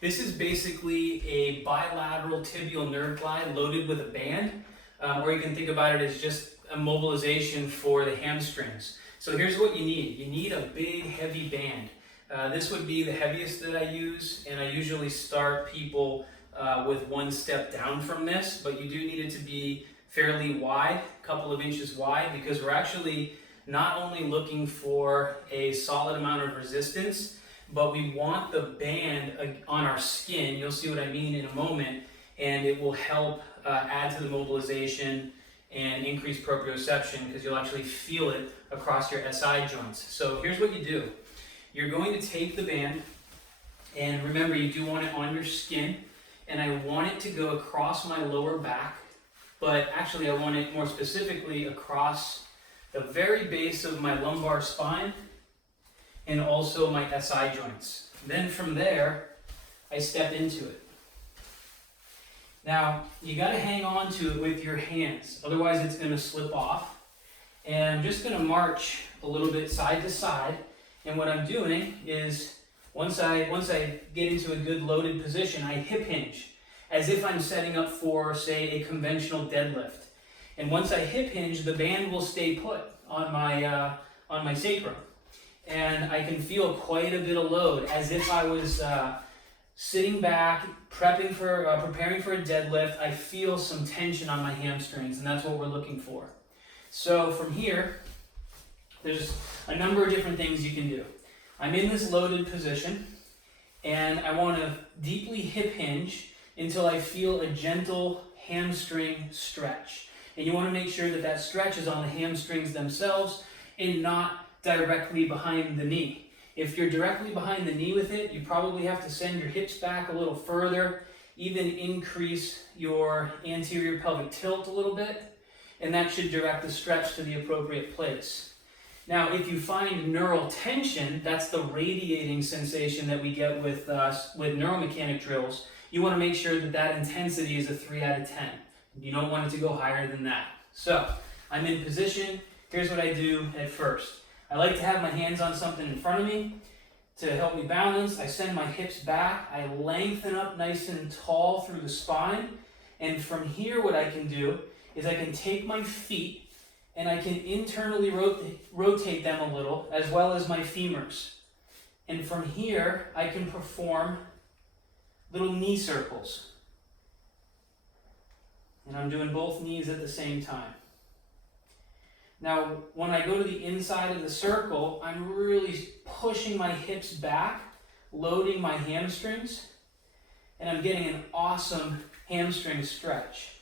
This is basically a bilateral tibial nerve glide loaded with a band, or you can think about it as just a mobilization for the hamstrings. So here's what you need. You need a big, heavy band. This would be the heaviest that I use, and I usually start people with one step down from this, but you do need it to be fairly wide, a couple of inches wide, because we're actually not only looking for a solid amount of resistance, but we want the band on our skin. You'll see what I mean in a moment, and it will help add to the mobilization and increase proprioception because you'll actually feel it across your SI joints. So here's what you do. You're going to take the band, and remember, you do want it on your skin, and I want it to go across my lower back, but actually I want it more specifically across the very base of my lumbar spine and also my SI joints. Then from there, I step into it. Now, you got to hang on to it with your hands, otherwise it's going to slip off. And I'm just going to march a little bit side to side, and what I'm doing is once I get into a good loaded position, I hip hinge as if I'm setting up for, say, a conventional deadlift. And once I hip hinge, the band will stay put on my sacrum. And I can feel quite a bit of load, as if I was sitting back, preparing for a deadlift. I feel some tension on my hamstrings, and that's what we're looking for. So from here, there's a number of different things you can do. I'm in this loaded position, and I want to deeply hip hinge until I feel a gentle hamstring stretch. And you want to make sure that that stretch is on the hamstrings themselves and not directly behind the knee. If you're directly behind the knee with it, you probably have to send your hips back a little further, even increase your anterior pelvic tilt a little bit, and that should direct the stretch to the appropriate place. Now, if you find neural tension, that's the radiating sensation that we get with neuromechanic drills, you want to make sure that that intensity is a 3 out of 10. You don't want it to go higher than that. So, I'm in position. Here's what I do at first. I like to have my hands on something in front of me to help me balance. I send my hips back. I lengthen up nice and tall through the spine. And from here, what I can do is I can take my feet and I can internally rotate them a little, as well as my femurs. And from here, I can perform little knee circles. And I'm doing both knees at the same time. Now, when I go to the inside of the circle, I'm really pushing my hips back, loading my hamstrings, and I'm getting an awesome hamstring stretch.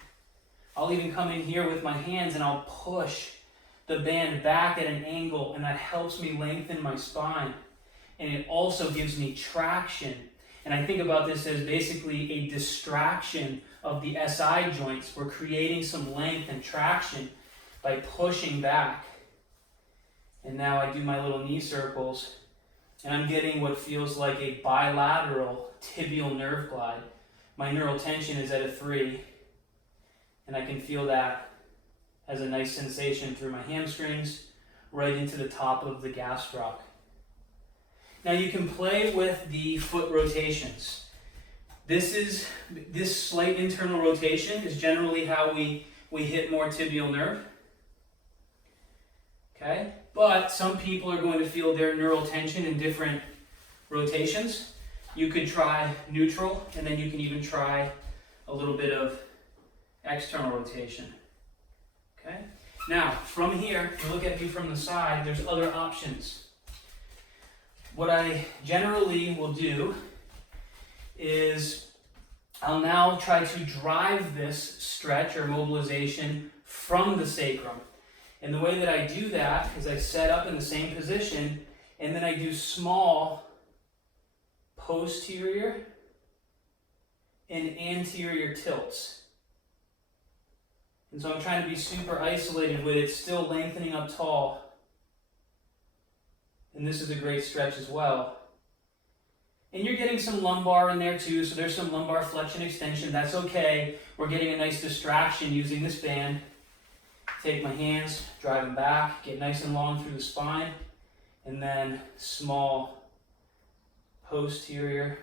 I'll even come in here with my hands and I'll push the band back at an angle, and that helps me lengthen my spine. And it also gives me traction. And I think about this as basically a distraction of the SI joints. We're creating some length and traction by pushing back. And now I do my little knee circles, and I'm getting what feels like a bilateral tibial nerve glide. My neural tension is at a 3, and I can feel that as a nice sensation through my hamstrings right into the top of the gastroc. Now you can play with the foot rotations. This slight internal rotation is generally how we hit more tibial nerve. Okay? But some people are going to feel their neural tension in different rotations. You could try neutral, and then you can even try a little bit of external rotation. Okay? Now, from here, if you look at me from the side, there's other options. What I generally will do is I'll now try to drive this stretch or mobilization from the sacrum. And the way that I do that is I set up in the same position, and then I do small posterior and anterior tilts. And so I'm trying to be super isolated with it, still lengthening up tall. And this is a great stretch as well. And you're getting some lumbar in there too, so there's some lumbar flexion extension. That's okay. We're getting a nice distraction using this band. Take my hands, drive them back, get nice and long through the spine, and then small posterior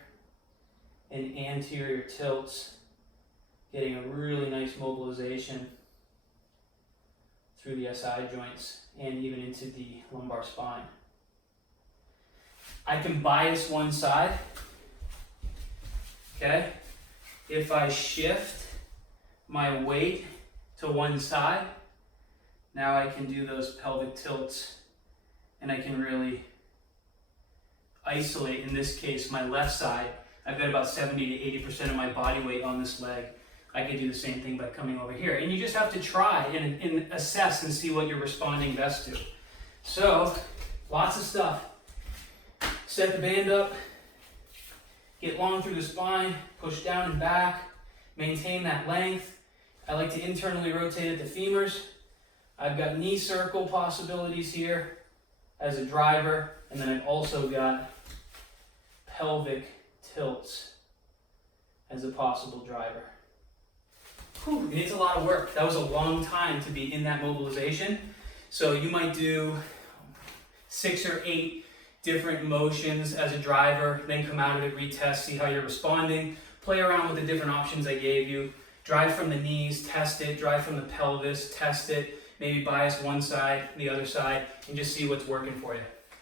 and anterior tilts, getting a really nice mobilization through the SI joints and even into the lumbar spine. I can bias one side, okay? If I shift my weight to one side, now I can do those pelvic tilts and I can really isolate, in this case, my left side. I've got about 70 to 80% of my body weight on this leg. I can do the same thing by coming over here. And you just have to try and assess and see what you're responding best to. So, lots of stuff. Set the band up, get long through the spine, push down and back, maintain that length. I like to internally rotate at the femurs. I've got knee circle possibilities here as a driver, and then I've also got pelvic tilts as a possible driver. Whew, and it's a lot of work. That was a long time to be in that mobilization. So you might do 6 or 8 different motions as a driver, then come out of it, retest, see how you're responding, play around with the different options I gave you, drive from the knees, test it, drive from the pelvis, test it, maybe bias one side, the other side, and just see what's working for you.